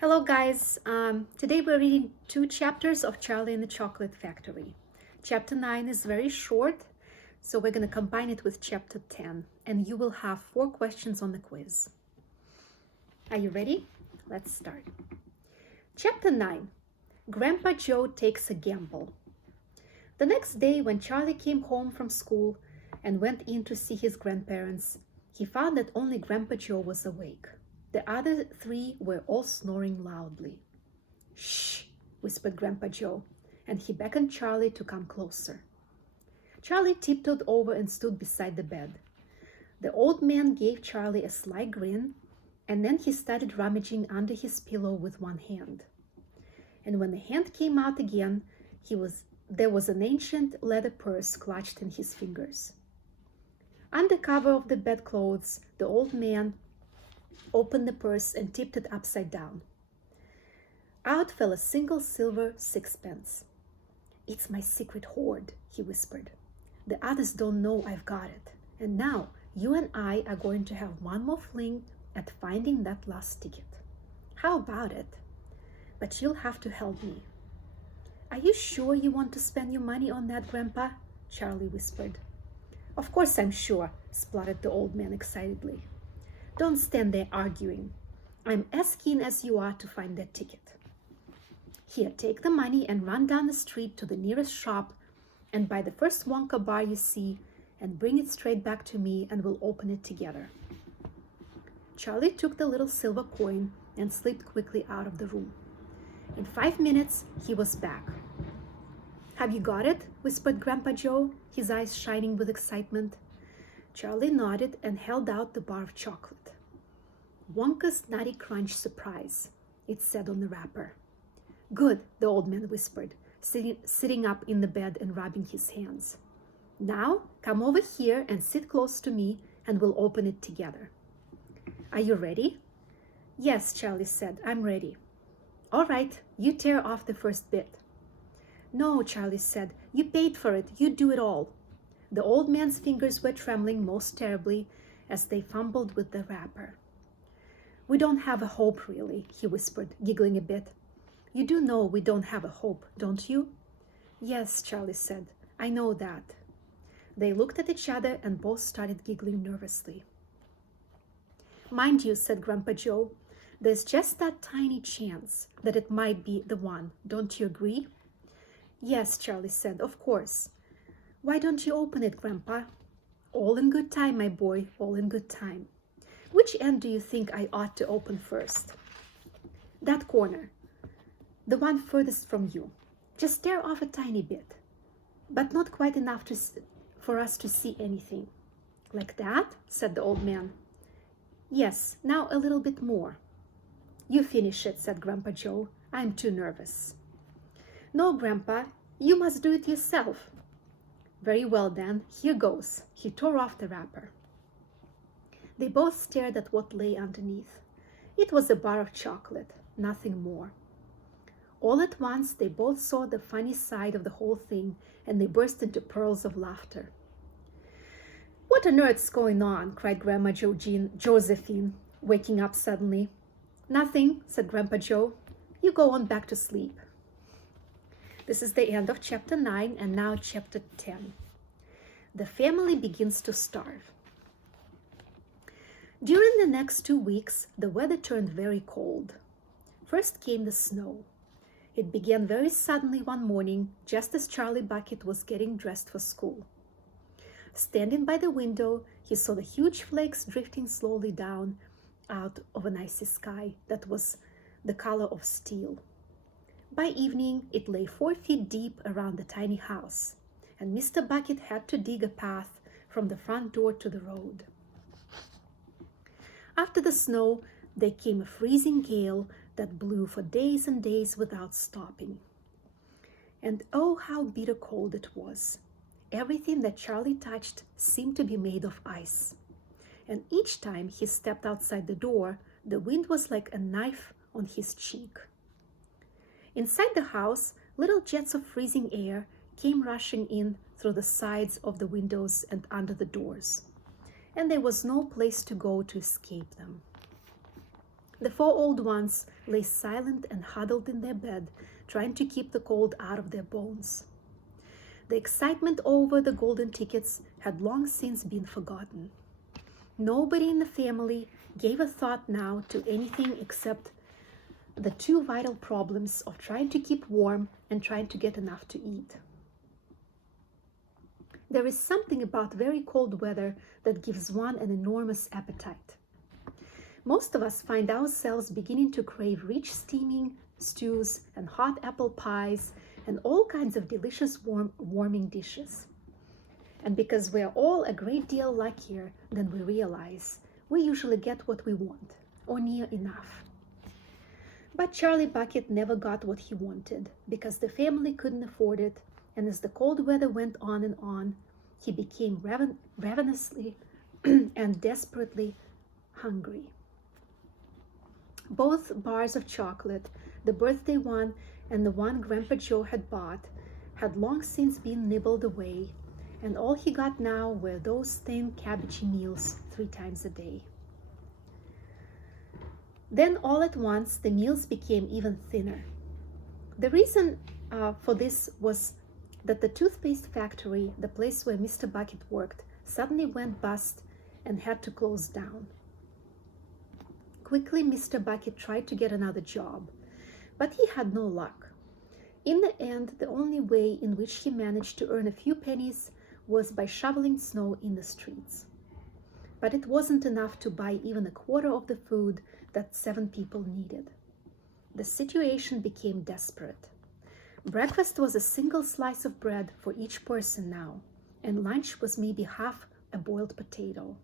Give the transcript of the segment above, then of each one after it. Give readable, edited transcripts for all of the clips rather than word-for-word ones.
Hello guys, today we're reading two chapters of Charlie and the Chocolate Factory. Chapter 9 is very short, so we're going to combine it with chapter 10 and you will have 4 questions on the quiz. Are you ready? Let's start. Chapter 9, Grandpa Joe Takes a Gamble. The next day when Charlie came home from school and went in to see his grandparents, he found that only Grandpa Joe was awake. The other 3 were all snoring loudly. "Shh," whispered Grandpa Joe, and he beckoned Charlie to come closer. Charlie tiptoed over and stood beside the bed. The old man gave Charlie a sly grin, and then he started rummaging under his pillow with one hand. And when the hand came out again, there was an ancient leather purse clutched in his fingers. Under cover of the bedclothes, the old man opened the purse and tipped it upside down. Out fell a single silver sixpence. "It's my secret hoard," he whispered. "The others don't know I've got it. And now you and I are going to have one more fling at finding that last ticket. How about it? But you'll have to help me." "Are you sure you want to spend your money on that, Grandpa?" Charlie whispered. "Of course I'm sure," spluttered the old man excitedly. "Don't stand there arguing. I'm as keen as you are to find that ticket. Here, take the money and run down the street to the nearest shop and buy the first Wonka bar you see and bring it straight back to me and we'll open it together." Charlie took the little silver coin and slipped quickly out of the room. In 5 minutes, he was back. "Have you got it?" whispered Grandpa Joe, his eyes shining with excitement. Charlie nodded and held out the bar of chocolate. "Wonka's Nutty Crunch Surprise," it said on the wrapper. "Good," the old man whispered, sitting up in the bed and rubbing his hands. "Now come over here and sit close to me and we'll open it together. Are you ready?" "Yes," Charlie said, "I'm ready." "All right, you tear off the first bit." "No," Charlie said, "you paid for it. You do it all." The old man's fingers were trembling most terribly as they fumbled with the wrapper. "We don't have a hope, really," he whispered, giggling a bit. "You do know we don't have a hope, don't you?" "Yes," Charlie said, "I know that." They looked at each other and both started giggling nervously. "Mind you," said Grandpa Joe, "there's just that tiny chance that it might be the one. Don't you agree?" "Yes," Charlie said, "of course." "Why don't you open it, Grandpa?" "All in good time, my boy, all in good time. Which end do you think I ought to open first?" "That corner. The one furthest from you. Just tear off a tiny bit, but not quite enough for us to see anything." "Like that?" said the old man. "Yes, now a little bit more." "You finish it," said Grandpa Joe. "I'm too nervous." "No, Grandpa, you must do it yourself." "Very well then, here goes." He tore off the wrapper. They both stared at what lay underneath. It was a bar of chocolate, nothing more. All at once they both saw the funny side of the whole thing and they burst into pearls of laughter. "What on earth's going on?" cried Grandma Josephine, waking up suddenly. "Nothing," said Grandpa Joe. "You go on back to sleep." This is the end of chapter 9 and now chapter 10. The family begins to starve. During the next 2 weeks, the weather turned very cold. First came the snow. It began very suddenly one morning, just as Charlie Bucket was getting dressed for school. Standing by the window, he saw the huge flakes drifting slowly down out of an icy sky that was the color of steel. By evening, it lay 4 feet deep around the tiny house, and Mr. Bucket had to dig a path from the front door to the road. After the snow, there came a freezing gale that blew for days and days without stopping. And oh, how bitter cold it was. Everything that Charlie touched seemed to be made of ice. And each time he stepped outside the door, the wind was like a knife on his cheek. Inside the house, little jets of freezing air came rushing in through the sides of the windows and under the doors, and there was no place to go to escape them. The 4 old ones lay silent and huddled in their bed, trying to keep the cold out of their bones. The excitement over the golden tickets had long since been forgotten. Nobody in the family gave a thought now to anything except the 2 vital problems of trying to keep warm and trying to get enough to eat. There is something about very cold weather that gives one an enormous appetite. Most of us find ourselves beginning to crave rich steaming stews and hot apple pies and all kinds of delicious warming dishes. And because we're all a great deal luckier than we realize, we usually get what we want, or near enough. But Charlie Bucket never got what he wanted because the family couldn't afford it, and as the cold weather went on, he became ravenously and desperately hungry. Both bars of chocolate, the birthday one and the one Grandpa Joe had bought, had long since been nibbled away, and all he got now were those thin cabbagey meals 3 times a day. Then all at once the meals became even thinner. The reason for this was that the toothpaste factory, the place where Mr. Bucket worked, suddenly went bust and had to close down. Quickly, Mr. Bucket tried to get another job, but he had no luck. In the end, the only way in which he managed to earn a few pennies was by shoveling snow in the streets. But it wasn't enough to buy even a quarter of the food that 7 people needed. The situation became desperate. Breakfast was a single slice of bread for each person now, and lunch was maybe half a boiled potato.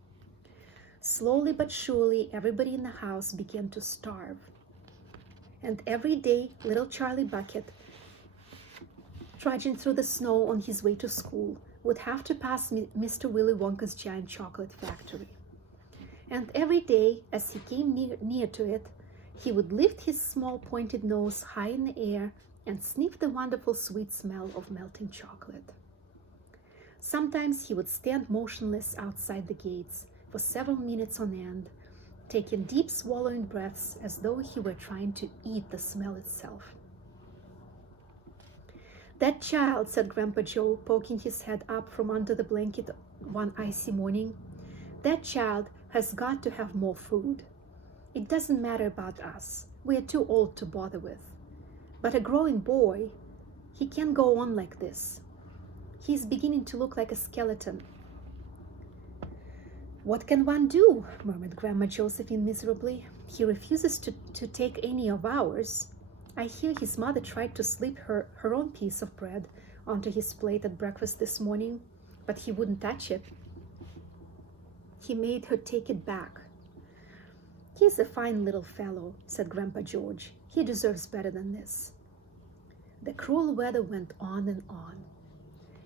Slowly but surely, everybody in the house began to starve. And every day, little Charlie Bucket, trudging through the snow on his way to school, would have to pass Mr. Willy Wonka's giant chocolate factory. And every day, as he came near to it, he would lift his small pointed nose high in the air and sniff the wonderful sweet smell of melting chocolate. Sometimes he would stand motionless outside the gates for several minutes on end, taking deep swallowing breaths as though he were trying to eat the smell itself. "That child," said Grandpa Joe, poking his head up from under the blanket one icy morning, "that child has got to have more food. It doesn't matter about us. We are too old to bother with. But a growing boy, he can't go on like this. He's beginning to look like a skeleton." "What can one do?" murmured Grandma Josephine miserably. "He refuses to take any of ours. I hear his mother tried to slip her own piece of bread onto his plate at breakfast this morning, but he wouldn't touch it. He made her take it back." "He's a fine little fellow," said Grandpa George. "He deserves better than this." The cruel weather went on,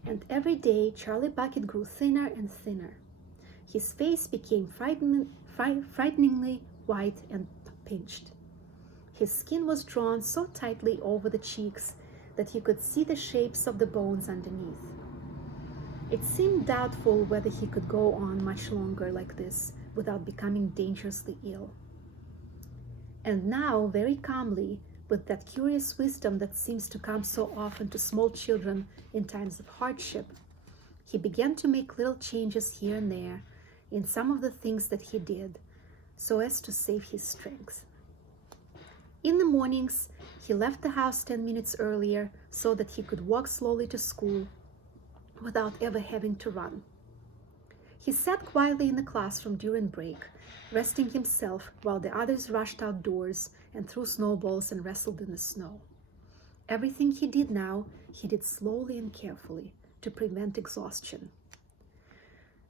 and every day Charlie Bucket grew thinner and thinner. His face became frighteningly white and pinched. His skin was drawn so tightly over the cheeks that he could see the shapes of the bones underneath. It seemed doubtful whether he could go on much longer like this without becoming dangerously ill. And now, very calmly, with that curious wisdom that seems to come so often to small children in times of hardship, he began to make little changes here and there in some of the things that he did, so as to save his strength. In the mornings, he left the house 10 minutes earlier so that he could walk slowly to school without ever having to run. He sat quietly in the classroom during break, resting himself while the others rushed outdoors and threw snowballs and wrestled in the snow. Everything he did now, he did slowly and carefully to prevent exhaustion.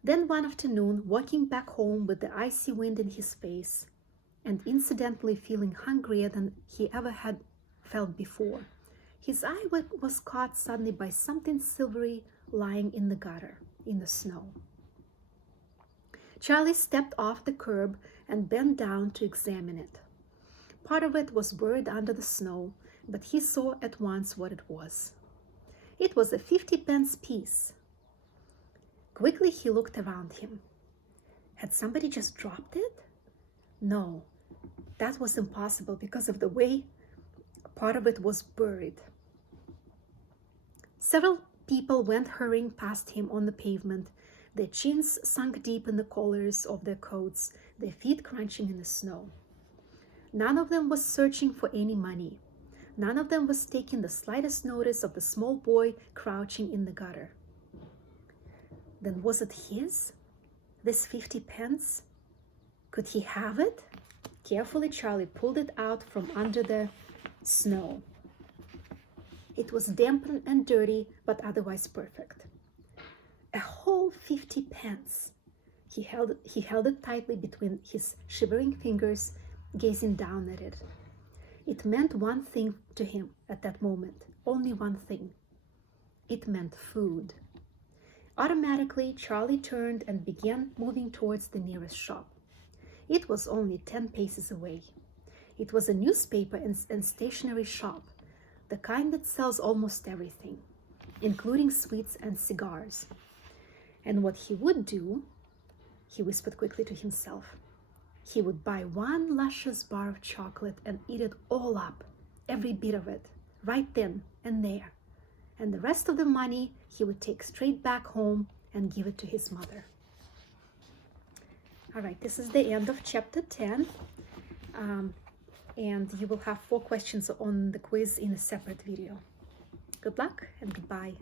Then one afternoon, walking back home with the icy wind in his face, and incidentally feeling hungrier than he ever had felt before, his eye was caught suddenly by something silvery lying in the gutter, in the snow. Charlie stepped off the curb and bent down to examine it. Part of it was buried under the snow, but he saw at once what it was. It was a 50-pence piece. Quickly he looked around him. Had somebody just dropped it? No, that was impossible because of the way part of it was buried. Several people went hurrying past him on the pavement, their chins sunk deep in the collars of their coats, their feet crunching in the snow. None of them was searching for any money. None of them was taking the slightest notice of the small boy crouching in the gutter. Then was it his? This 50 pence? Could he have it? Carefully, Charlie pulled it out from under the snow. It was damp and dirty, but otherwise perfect. A whole 50 pence. He held it tightly between his shivering fingers, gazing down at it. It meant one thing to him at that moment, only one thing. It meant food. Automatically, Charlie turned and began moving towards the nearest shop. It was only 10 paces away. It was a newspaper and stationery shop, the kind that sells almost everything, including sweets and cigars. And what he would do, he whispered quickly to himself, he would buy one luscious bar of chocolate and eat it all up, every bit of it, right then and there. And the rest of the money he would take straight back home and give it to his mother. All right, this is the end of chapter 10. And you will have 4 questions on the quiz in a separate video. Good luck and goodbye.